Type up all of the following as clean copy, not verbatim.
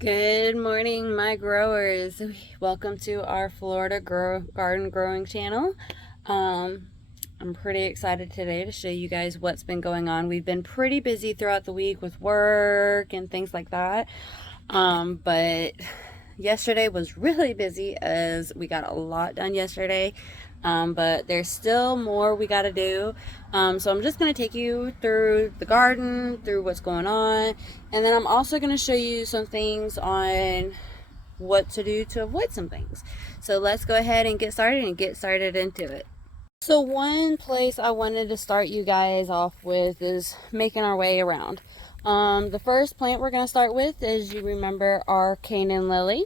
Good morning, my growers. Welcome to our Florida garden growing channel. I'm pretty excited today to show you guys what's been going on. We've been pretty busy throughout the week with work and things like that. But yesterday was really busy as we got a lot done yesterday. But there's still more we got to do. So I'm just going to take you through the garden, through what's going on, and then I'm also going to show you some things on what to do to avoid some things. So let's go ahead and get started into it. So one place I wanted to start you guys off with is making our way around. The first plant we're going to start with, as you remember, our Canaan Lily.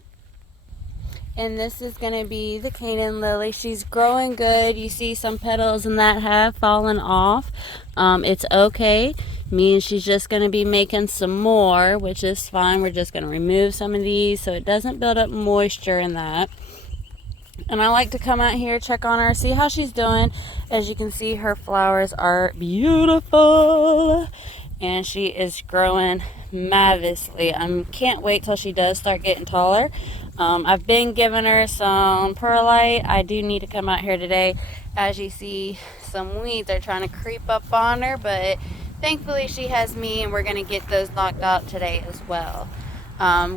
And this is going to be the Canaan Lily. She's growing good. You see some petals and that have fallen off. It's okay. Means she's just going to be making some more, which is fine. We're just going to remove some of these so it doesn't build up moisture in that. And I like to come out here, check on her, see how she's doing. As you can see, her flowers are beautiful. And she is growing marvelously. I can't wait till she does start getting taller. I've been giving her some perlite. I do need to come out here today. As you see, some weeds are trying to creep up on her, but thankfully she has me and we're going to get those knocked out today as well.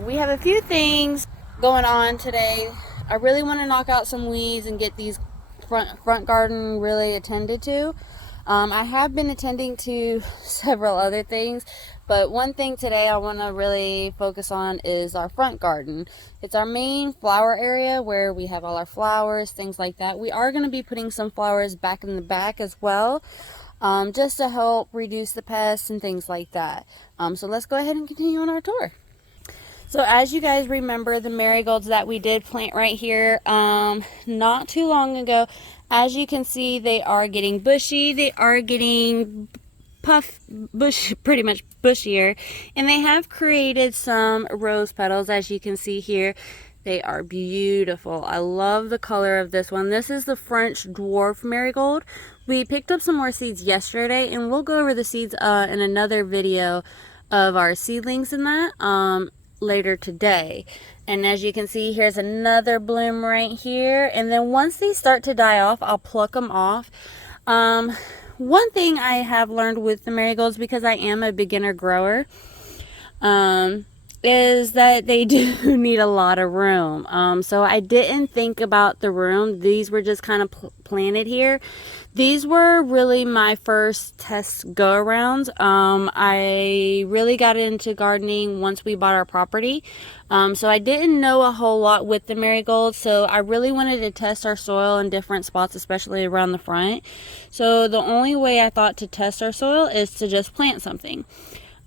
We have a few things going on today. I really want to knock out some weeds and get these front garden really attended to. I have been attending to several other things, but one thing today I want to really focus on is our front garden. It's our main flower area where we have all our flowers, things like that. We are going to be putting some flowers back in the back as well, just to help reduce the pests and things like that. So let's go ahead and continue on our tour. So as you guys remember, the marigolds that we did plant right here not too long ago, as you can see, they are getting bushy. They are getting pretty much bushier, and they have created some rose petals. As you can see here, they are beautiful. I love the color of this one. This is the French dwarf marigold. We picked up some more seeds yesterday, and we'll go over the seeds in another video of our seedlings in that later today. And as you can see, here's another bloom right here, and then once these start to die off, I'll pluck them off. One thing I have learned with the marigolds, because I am a beginner grower, is that they do need a lot of room. So I didn't think about the room. These were just kind of planted here. These were really my first test go-arounds. I really got into gardening once we bought our property. So I didn't know a whole lot with the marigolds. So I really wanted to test our soil in different spots, especially around the front. So the only way I thought to test our soil is to just plant something.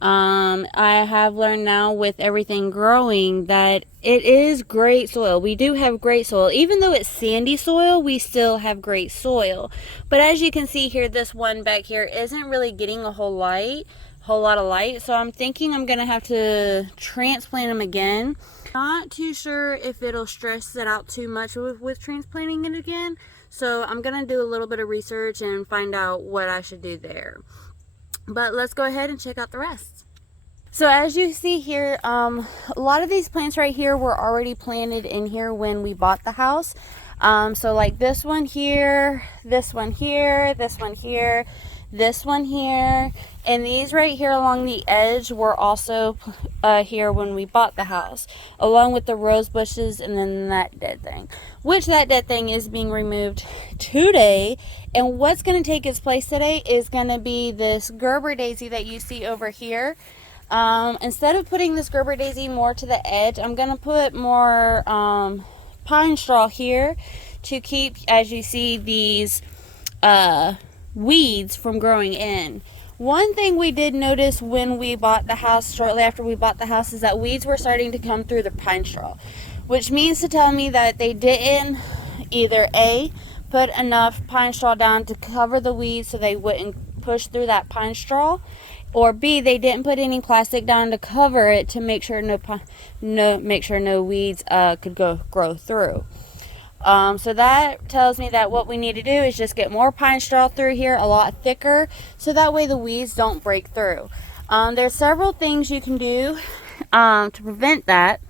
I have learned now with everything growing that it is great soil. We do have great soil. Even though it's sandy soil, we still have great soil. But as you can see here, this one back here isn't really getting a whole lot of light. So I'm thinking I'm going to have to transplant them again. Not too sure if it'll stress it out too much with transplanting it again. So I'm going to do a little bit of research and find out what I should do there. But let's go ahead and check out the rest. So as you see here, a lot of these plants right here were already planted in here when we bought the house. So like this one here, this one here, this one here, this one here, and these right here along the edge were also here when we bought the house, along with the rose bushes and then that dead thing, which that dead thing is being removed today. And what's going to take its place today is going to be this Gerber daisy that you see over here. Instead of putting this Gerber daisy more to the edge, I'm going to put more pine straw here to keep, as you see, these weeds from growing in. One thing we did notice when we bought the house, shortly after we bought the house, is that weeds were starting to come through the pine straw, which means to tell me that they didn't either A, put enough pine straw down to cover the weeds so they wouldn't push through that pine straw, or B, they didn't put any plastic down to cover it to make sure no weeds could grow through. So that tells me that what we need to do is just get more pine straw through here, a lot thicker, so that way the weeds don't break through. There's several things you can do to prevent that.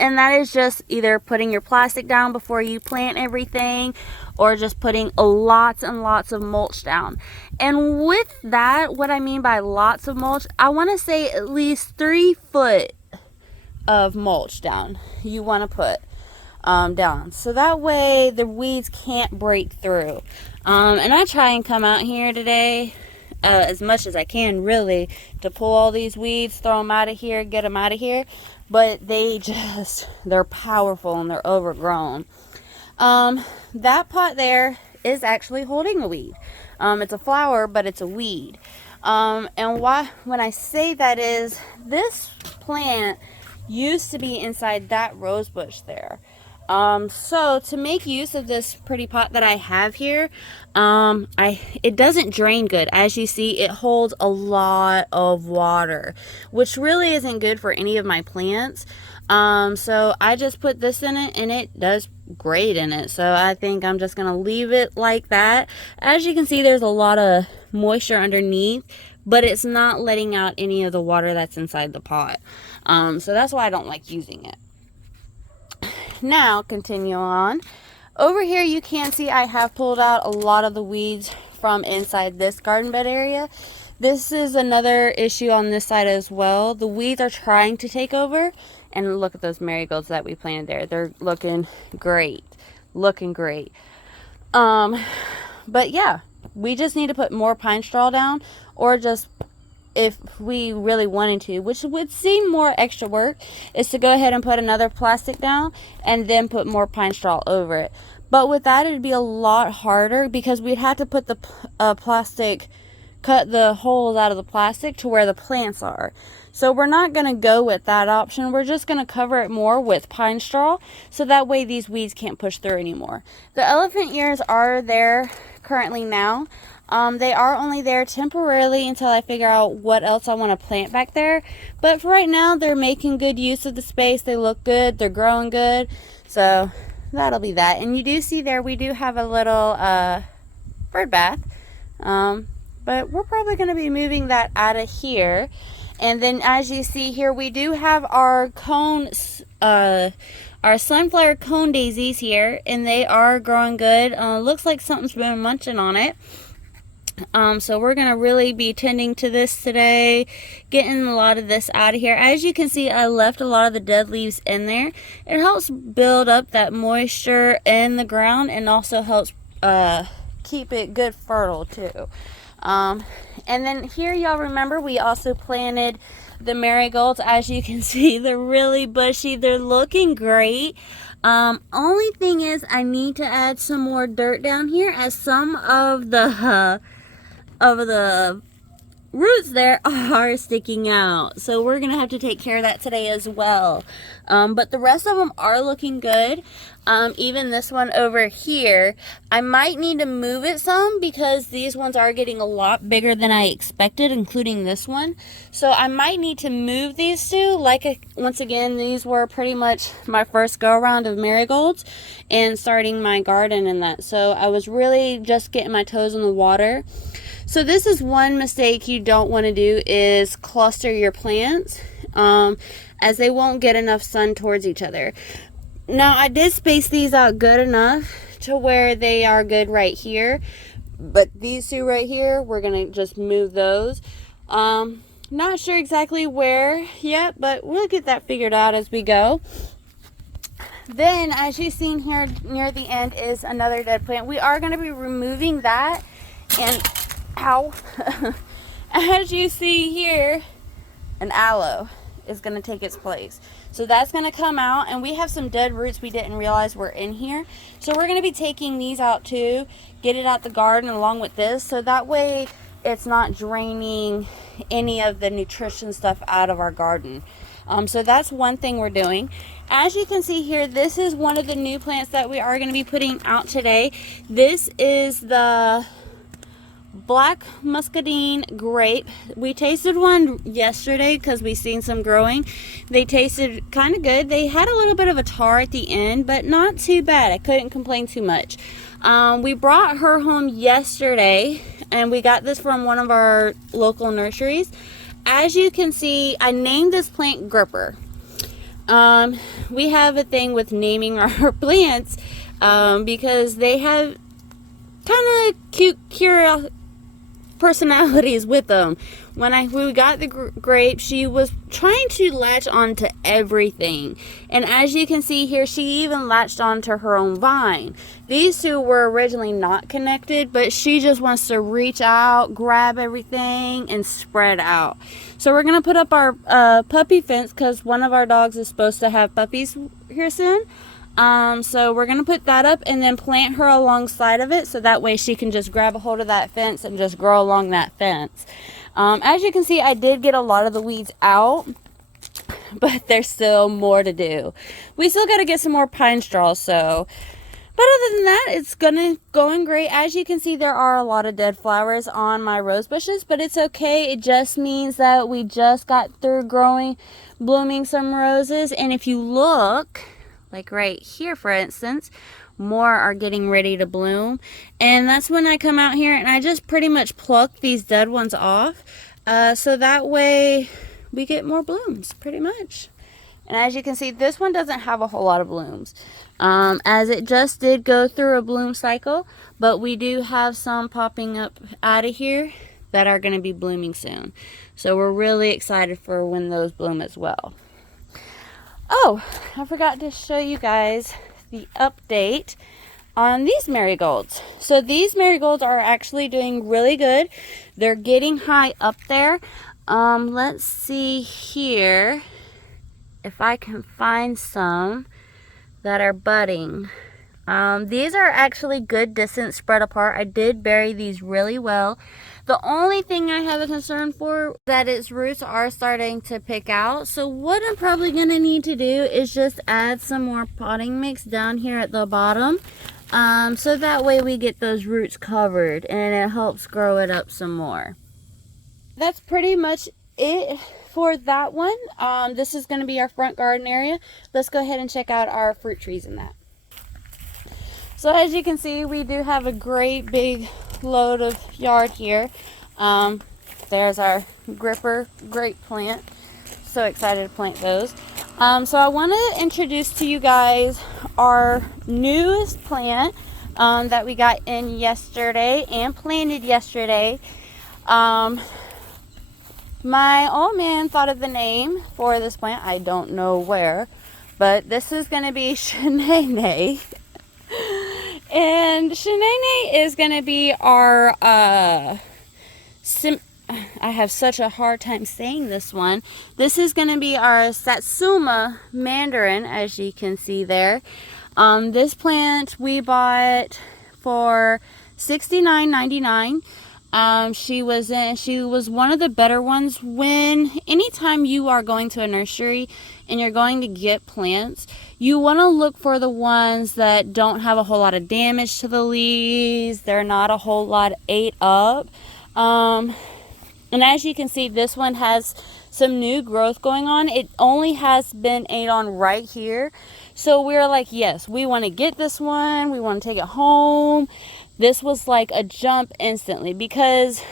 And that is just either putting your plastic down before you plant everything, or just putting lots and lots of mulch down. And with that, what I mean by lots of mulch, I want to say at least 3 foot of mulch down you want to put down, so that way the weeds can't break through. And I try and come out here today as much as I can, really, to pull all these weeds, throw them out of here, get them out of here. But they're powerful and they're overgrown. That pot there is actually holding a weed. It's a flower, but it's a weed. And when I say that is, this plant used to be inside that rose bush there. So to make use of this pretty pot that I have here, it doesn't drain good. As you see, it holds a lot of water, which really isn't good for any of my plants. So I just put this in it, and it does great in it. So I think I'm just gonna leave it like that. As you can see, there's a lot of moisture underneath, but it's not letting out any of the water that's inside the pot. So that's why I don't like using it. Now, continue on. Over here, you can see I have pulled out a lot of the weeds from inside this garden bed area. This is another issue on this side as well. The weeds are trying to take over. And look at those marigolds that we planted there. They're looking great. Looking great. But yeah, we just need to put more pine straw down, or just, if we really wanted to, which would seem more extra work, is to go ahead and put another plastic down and then put more pine straw over it. But with that, it'd be a lot harder, because we'd have to put the plastic, cut the holes out of the plastic to where the plants are. So we're not going to go with that option. We're just going to cover it more with pine straw, so that way these weeds can't push through anymore. The elephant ears are there currently now. They are only there temporarily until I figure out what else I want to plant back there. But for right now, they're making good use of the space. They look good. They're growing good. So that'll be that. And you do see there, we do have a little bird bath. But we're probably going to be moving that out of here. And then as you see here, we do have our cones, our sunflower cone daisies here. And they are growing good. Looks like something's been munching on it. So we're going to really be tending to this today, getting a lot of this out of here. As you can see, I left a lot of the dead leaves in there. It helps build up that moisture in the ground, and also helps keep it good fertile too. And then here, y'all remember, we also planted the marigolds. As you can see, they're really bushy. They're looking great. Only thing is, I need to add some more dirt down here, as some of the roots there are sticking out. So we're gonna have to take care of that today as well. But the rest of them are looking good. Even this one over here, I might need to move it some, because these ones are getting a lot bigger than I expected, including this one. So I might need to move these two. Once again, these were pretty much my first go around of marigolds and starting my garden and that. So I was really just getting my toes in the water. So this is one mistake you don't want to do, is cluster your plants, as they won't get enough sun towards each other. Now, I did space these out good enough to where they are good right here. But these two right here, we're going to just move those. Not sure exactly where yet, but we'll get that figured out as we go. Then, as you've seen here near the end, is another dead plant. We are going to be removing that. And ow, as you see here, an aloe is going to take its place. So that's going to come out, and we have some dead roots we didn't realize were in here. So we're going to be taking these out too, get it out the garden along with this, so that way it's not draining any of the nutrition stuff out of our garden. So that's one thing we're doing. As you can see here, this is one of the new plants that we are going to be putting out today. This is the black muscadine grape. We tasted one yesterday because we seen some growing. They tasted kind of good. They had a little bit of a tar at the end, but not too bad. I couldn't complain too much. We brought her home yesterday, and we got this from one of our local nurseries. as you can see, I named this plant Grape. We have a thing with naming our plants because they have kind of cute personalities with them. When we got the Grape, she was trying to latch onto everything, and as you can see here, she even latched onto her own vine. These two were originally not connected, but she just wants to reach out, grab everything, and spread out. So we're gonna put up our puppy fence because one of our dogs is supposed to have puppies here soon. So we're gonna put that up and then plant her alongside of it, so that way she can just grab a hold of that fence and just grow along that fence. As you can see, I did get a lot of the weeds out, but there's still more to do. We still got to get some more pine straw, so. But other than that, it's going great. As you can see, there are a lot of dead flowers on my rose bushes, but it's okay. It just means that we just got through blooming some roses. And if you look, like right here, for instance, more are getting ready to bloom, and that's when I come out here and I just pretty much pluck these dead ones off, so that way we get more blooms pretty much. And as you can see, this one doesn't have a whole lot of blooms, as it just did go through a bloom cycle, but we do have some popping up out of here that are going to be blooming soon, so we're really excited for when those bloom as well. Oh, I forgot to show you guys the update on these marigolds. So these marigolds are actually doing really good. They're getting high up there. Let's see here if I can find some that are budding. These are actually good distance spread apart. I did bury these really well. The only thing I have a concern for is that its roots are starting to pick out. So what I'm probably going to need to do is just add some more potting mix down here at the bottom. So that way we get those roots covered and it helps grow it up some more. That's pretty much it for that one. This is going to be our front garden area. Let's go ahead and check out our fruit trees in that. So as you can see, we do have a great big load of yard here. There's our grape plant. So excited to plant those. So I want to introduce to you guys our newest plant that we got in yesterday and planted yesterday. My old man thought of the name for this plant. I don't know where, but this is going to be Shanae. And Shanae is going to be our, I have such a hard time saying this one. This is going to be our Satsuma mandarin, as you can see there. This plant we bought for $69.99. She was one of the better ones. Anytime you are going to a nursery and you're going to get plants, you want to look for the ones that don't have a whole lot of damage to the leaves. They're not a whole lot ate up. And as you can see, this one has some new growth going on. It only has been ate on right here. So we're like, yes, we want to get this one. We want to take it home. This was like a jump instantly, because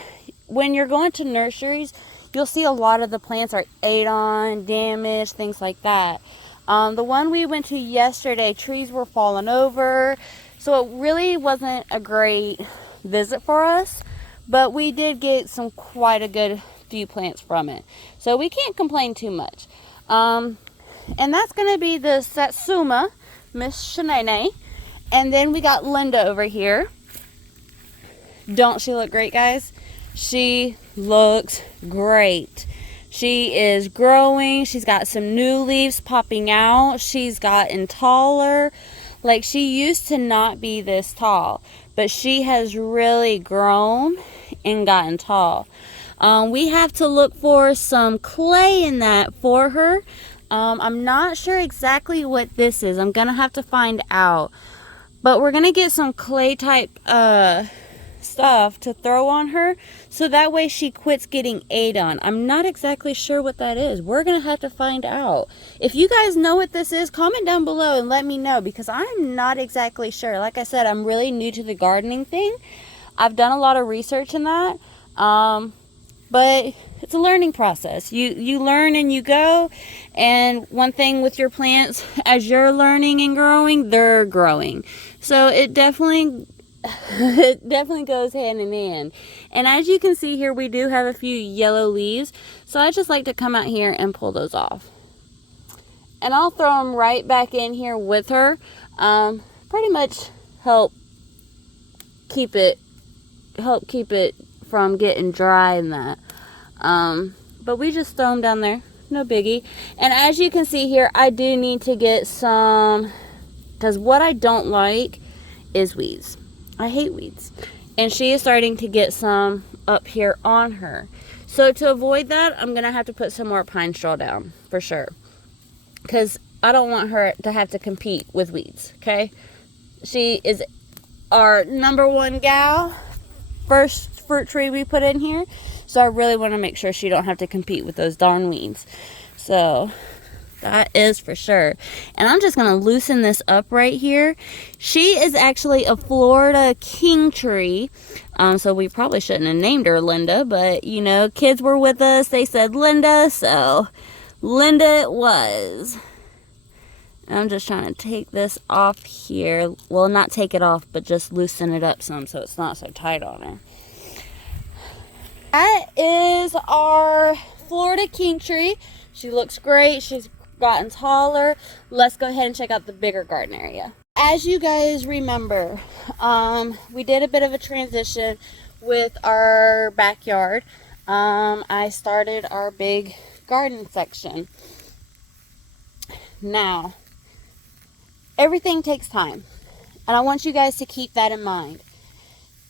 when you're going to nurseries, you'll see a lot of the plants are ate on, damaged, things like that. The one we went to yesterday, trees were falling over, so it really wasn't a great visit for us, but we did get quite a good few plants from it, so we can't complain too much. And that's going to be the Satsuma, Miss Shanae. And then we got Linda over here. Don't she look great, guys? She looks great. She is growing. She's got some new leaves popping out. She's gotten taller. Like, she used to not be this tall, but she has really grown and gotten tall. We have to look for some clay in that for her. I'm not sure exactly what this is. I'm gonna have to find out, but we're gonna get some clay type stuff to throw on her, so that way she quits getting ate on. I'm not exactly sure what that is. We're gonna have to find out. If you guys know what this is, comment down below and let me know, because I'm not exactly sure. Like I said, I'm really new to the gardening thing. I've done a lot of research in that, but it's a learning process. You learn and you go. And one thing with your plants, as you're learning and growing, they're growing. So it definitely goes hand in hand. And as you can see here, we do have a few yellow leaves. So I just like to come out here and pull those off. And I'll throw them right back in here with her. Pretty much help keep it from getting dry and that. But we just throw them down there, no biggie. And as you can see here, I do need to get some, because what I don't like is weeds. I hate weeds. And she is starting to get some up here on her. So to avoid that, I'm gonna have to put some more pine straw down for sure, because I don't want her to have to compete with weeds. Okay, she is our #1 gal, first fruit tree we put in here, so I really want to make sure she don't have to compete with those darn weeds. So that is for sure. And I'm just going to loosen this up right here. She is actually a Florida king tree, so we probably shouldn't have named her Linda, but you know, kids were with us, they said Linda, so Linda it was. I'm just trying to take this off here. Well, not take it off, but just loosen it up some so it's not so tight on her. That is our Florida king tree. She looks great. She's gotten taller. Let's go ahead and check out the bigger garden area. As you guys remember, we did a bit of a transition with our backyard. I started our big garden section. Now, everything takes time, and I want you guys to keep that in mind.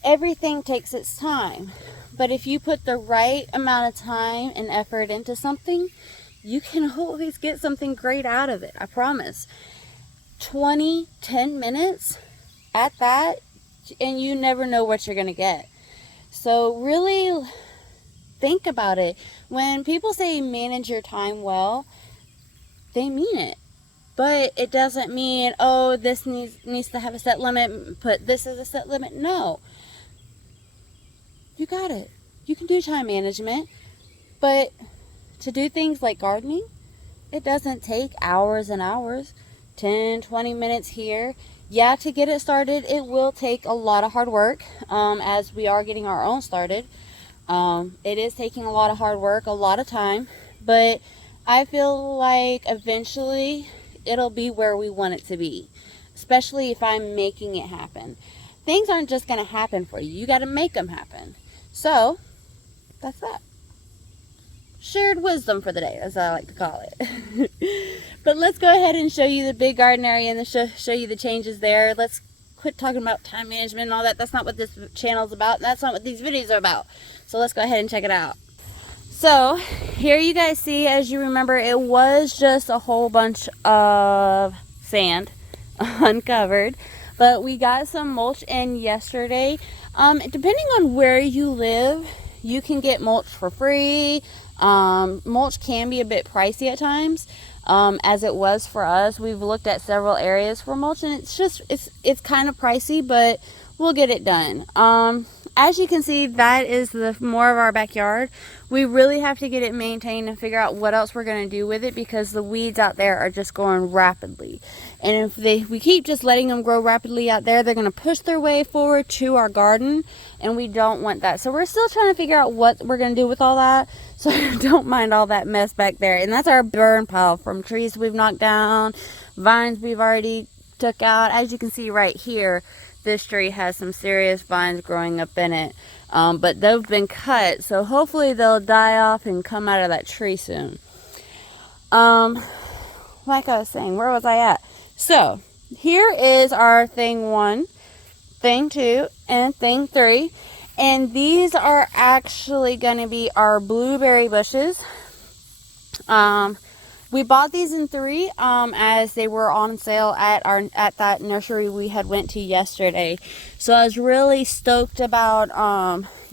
Everything takes its time, but if you put the right amount of time and effort into something, you can always get something great out of it. I promise. 10 minutes at that, and you never know what you're gonna get. So really think about it. When people say manage your time well, they mean it. But it doesn't mean, oh, this needs to have a set limit, put this as a set limit. No. You got it. You can do time management. But to do things like gardening, it doesn't take hours and hours. 10, 20 minutes here. Yeah, to get it started, it will take a lot of hard work, as we are getting our own started. It is taking a lot of hard work, a lot of time. But I feel like eventually it'll be where we want it to be, especially if I'm making it happen. Things aren't just going to happen for you. You got to make them happen. So that's that. Shared wisdom for the day, as I like to call it. But let's go ahead and show you the big garden area and show you the changes there. Let's quit talking about time management and all that. That's not what this channel is about. That's not what these videos are about. So let's go ahead and check it out. So here you guys see, as you remember, it was just a whole bunch of sand uncovered, but we got some mulch in yesterday. Depending on where you live, you can get mulch for free. Mulch can be a bit pricey at times, as it was for us. We've looked at several areas for mulch, and it's kind of pricey, but we'll get it done. As you can see, that is the more of our backyard. We really have to get it maintained and figure out what else we're going to do with it, because the weeds out there are just growing rapidly. And if we keep just letting them grow rapidly out there, they're going to push their way forward to our garden, and we don't want that. So we're still trying to figure out what we're going to do with all that. So don't mind all that mess back there. And that's our burn pile from trees we've knocked down, vines we've already took out. As you can see right here, this tree has some serious vines growing up in it, but they've been cut, so hopefully they'll die off and come out of that tree soon. Like I was saying, where was I at? So here is our thing 1, thing 2, and thing 3, and these are actually going to be our blueberry bushes. We bought these in 3 as they were on sale at that nursery we had went to yesterday. So I was really stoked about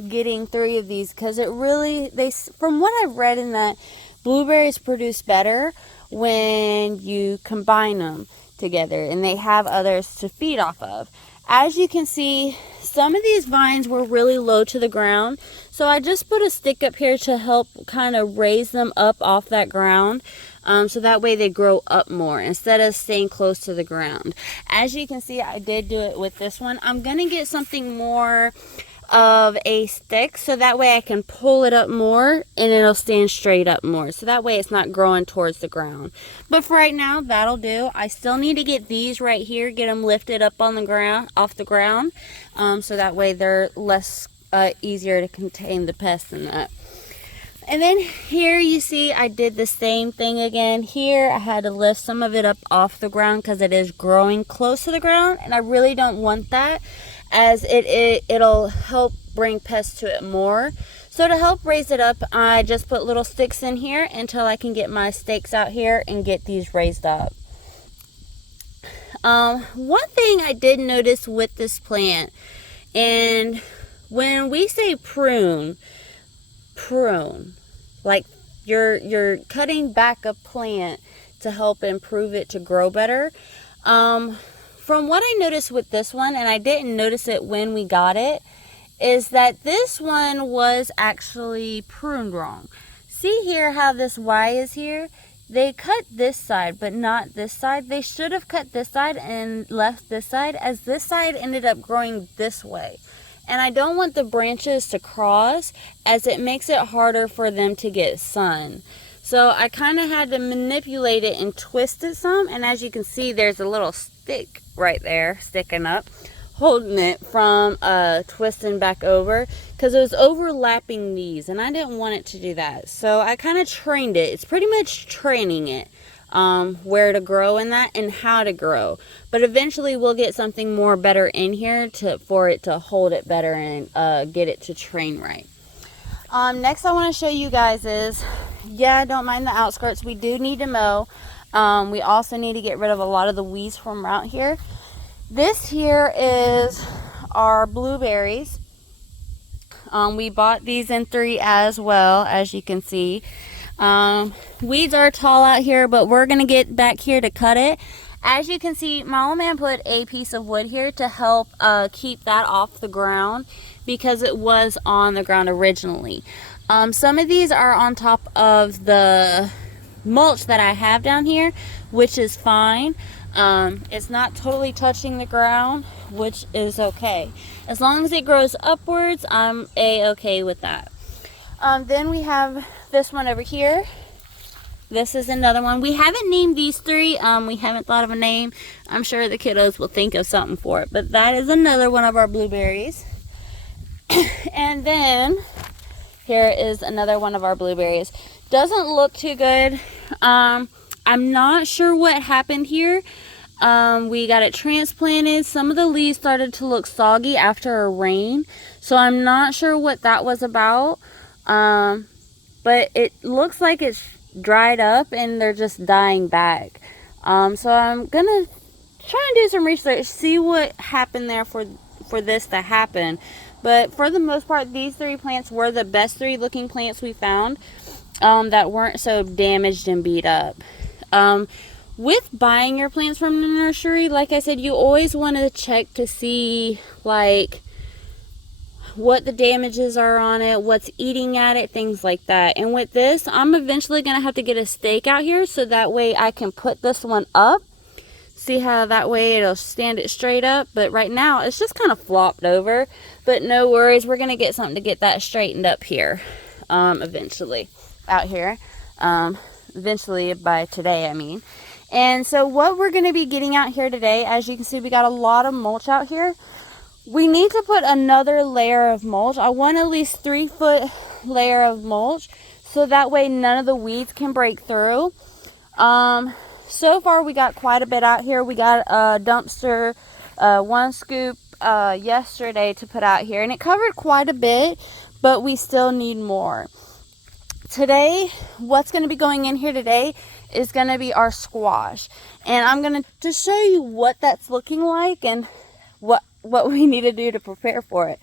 getting 3 of these, because from what I've read in that, blueberries produce better when you combine them together, and they have others to feed off of. As you can see, some of these vines were really low to the ground, so I just put a stick up here to help kind of raise them up off that ground, so that way they grow up more instead of staying close to the ground. As you can see, I did do it with this one. I'm gonna get something more of a stick so that way I can pull it up more and it'll stand straight up more, so that way it's not growing towards the ground. But for right now, that'll do. I still need to get these right here, get them lifted up on the ground, off the ground, so that way they're less easier to contain the pests and that. And then here you see I did the same thing again. Here I had to lift some of it up off the ground because it is growing close to the ground, and I really don't want that, as it'll help bring pests to it more. So to help raise it up, I just put little sticks in here until I can get my stakes out here and get these raised up. One thing I did notice with this plant, and when we say prune, like you're cutting back a plant to help improve it to grow better. From what I noticed with this one, and I didn't notice it when we got it, is that this one was actually pruned wrong. See here how this Y is here? They cut this side, but not this side. They should have cut this side and left this side, as this side ended up growing this way. And I don't want the branches to cross, as it makes it harder for them to get sun. So I kind of had to manipulate it and twist it some, and as you can see, there's a little stick right there sticking up, holding it from twisting back over, because it was overlapping these and I didn't want it to do that. So I kind of trained it. It's pretty much training it where to grow in that and how to grow, but eventually we'll get something more better in here for it to hold it better and get it to train right. Next I want to show you guys is, yeah, don't mind the outskirts. We do need to mow. We also need to get rid of a lot of the weeds from around here. This here is our blueberries. We bought these in 3 as well, as you can see. Weeds are tall out here, but we're going to get back here to cut it. As you can see, my old man put a piece of wood here to help keep that off the ground, because it was on the ground originally. Some of these are on top of the mulch that I have down here, which is fine. It's not totally touching the ground, which is okay. As long as it grows upwards, I'm a-okay with that. Then we have this one over here. This is another one. We haven't named these 3. We haven't thought of a name. I'm sure the kiddos will think of something for it. But that is another one of our blueberries. And then here is another one of our blueberries. Doesn't look too good. I'm not sure what happened here. We got it transplanted. Some of the leaves started to look soggy after a rain, so I'm not sure what that was about. But it looks like it's dried up and they're just dying back. So I'm gonna try and do some research, see what happened there for this to happen. But for the most part, these 3 plants were the best 3 looking plants we found, that weren't so damaged and beat up. With buying your plants from the nursery, like I said, you always want to check to see like what the damages are on it, what's eating at it, things like that. And with this, I'm eventually going to have to get a stake out here so that way I can put this one up. See how that way it'll stand it straight up. But right now it's just kind of flopped over, but no worries, we're going to get something to get that straightened up here eventually out here, eventually by today, I mean. And so what we're going to be getting out here today, as you can see, we got a lot of mulch out here. We need to put another layer of mulch. I want at least 3-foot layer of mulch, so that way none of the weeds can break through. So far we got quite a bit out here. We got a dumpster, 1 scoop yesterday to put out here, and it covered quite a bit, but we still need more. Today, what's going to be going in here today is going to be our squash, and I'm going to show you what that's looking like and what we need to do to prepare for it.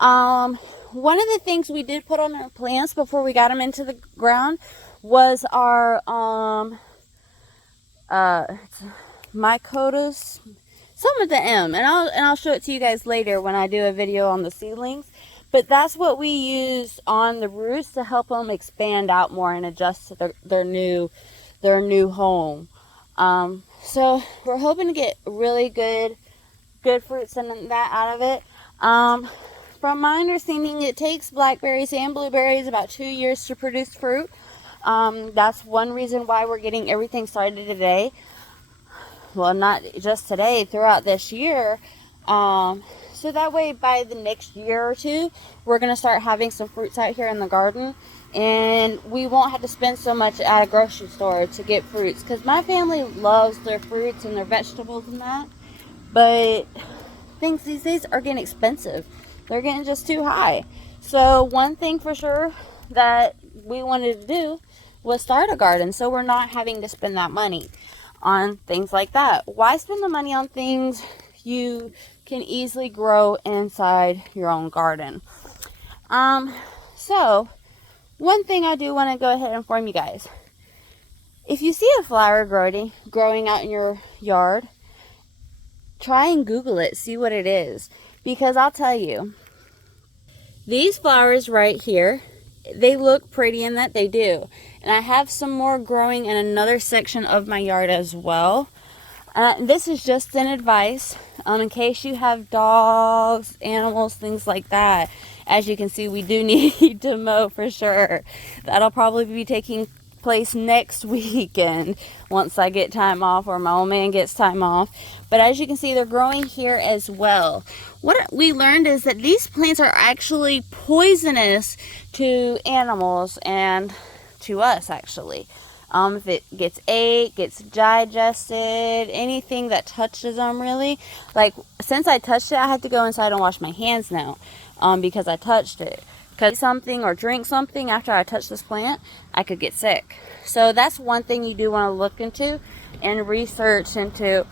One of the things we did put on our plants before we got them into the ground was our Mycotas some of the M, and I'll show it to you guys later when I do a video on the seedlings. But that's what we use on the roots to help them expand out more and adjust to their new home. So we're hoping to get really good fruits and that out of it. From my understanding, it takes blackberries and blueberries about 2 years to produce fruit. That's one reason why we're getting everything started today. Well, not just today, throughout this year. So that way by the next year or two, we're going to start having some fruits out here in the garden. And we won't have to spend so much at a grocery store to get fruits. Because my family loves their fruits and their vegetables and that. But things these days are getting expensive. They're getting just too high. So one thing for sure that we wanted to do was start a garden. So we're not having to spend that money on things like that. Why spend the money on things you can easily grow inside your own garden? So one thing I do want to go ahead and inform you guys. If you see a flower growing out in your yard, try and Google it, see what it is. Because I'll tell you, these flowers right here, they look pretty in that they do. And I have some more growing in another section of my yard as well. This is just an advice in case you have dogs, animals, things like that. As you can see, we do need to mow for sure. That'll probably be taking place next weekend once I get time off, or my old man gets time off. But as you can see, they're growing here as well. What we learned is that these plants are actually poisonous to animals and to us actually. If it gets ate, gets digested, anything that touches them really. Like since I touched it, I have to go inside and wash my hands now because I touched it. Because something or drink something after I touch this plant, I could get sick. So that's one thing you do want to look into and research into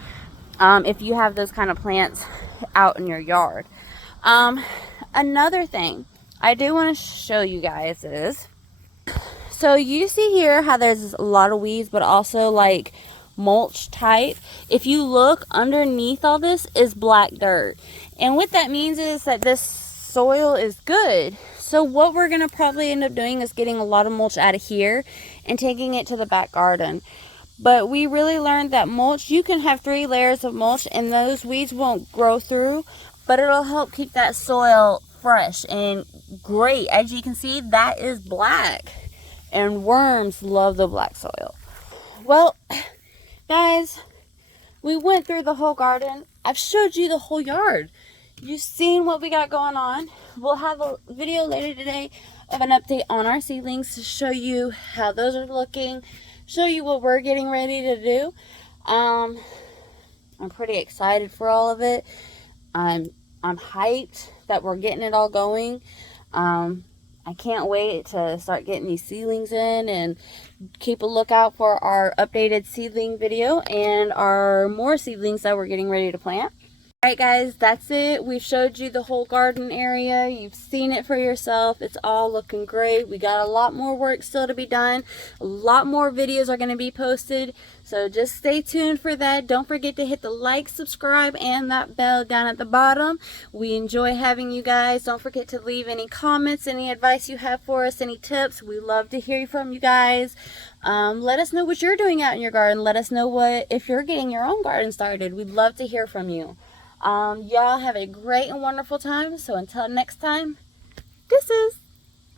if you have those kind of plants out in your yard. Another thing I do want to show you guys is, so you see here how there's a lot of weeds, but also like mulch type. If you look underneath all this is black dirt. And what that means is that this soil is good. So what we're going to probably end up doing is getting a lot of mulch out of here and taking it to the back garden. But we really learned that mulch, you can have 3 layers of mulch and those weeds won't grow through, but it'll help keep that soil fresh and great. As you can see, that is black. And worms love the black soil. Well, guys, we went through the whole garden. I've showed you the whole yard. You've seen what we got going on. We'll have a video later today of an update on our seedlings to show you how those are looking, show you what we're getting ready to do. I'm pretty excited for all of it. I'm hyped that we're getting it all going. I can't wait to start getting these seedlings in, and keep a lookout for our updated seedling video and our more seedlings that we're getting ready to plant. Alright guys, that's it. We've showed you the whole garden area. You've seen it for yourself. It's all looking great. We got a lot more work still to be done. A lot more videos are going to be posted. So just stay tuned for that. Don't forget to hit the like, subscribe, and that bell down at the bottom. We enjoy having you guys. Don't forget to leave any comments, any advice you have for us, any tips. We love to hear from you guys. Let us know what you're doing out in your garden. Let us know if you're getting your own garden started. We'd love to hear from you. Y'all have a great and wonderful time. So until next time, deuces.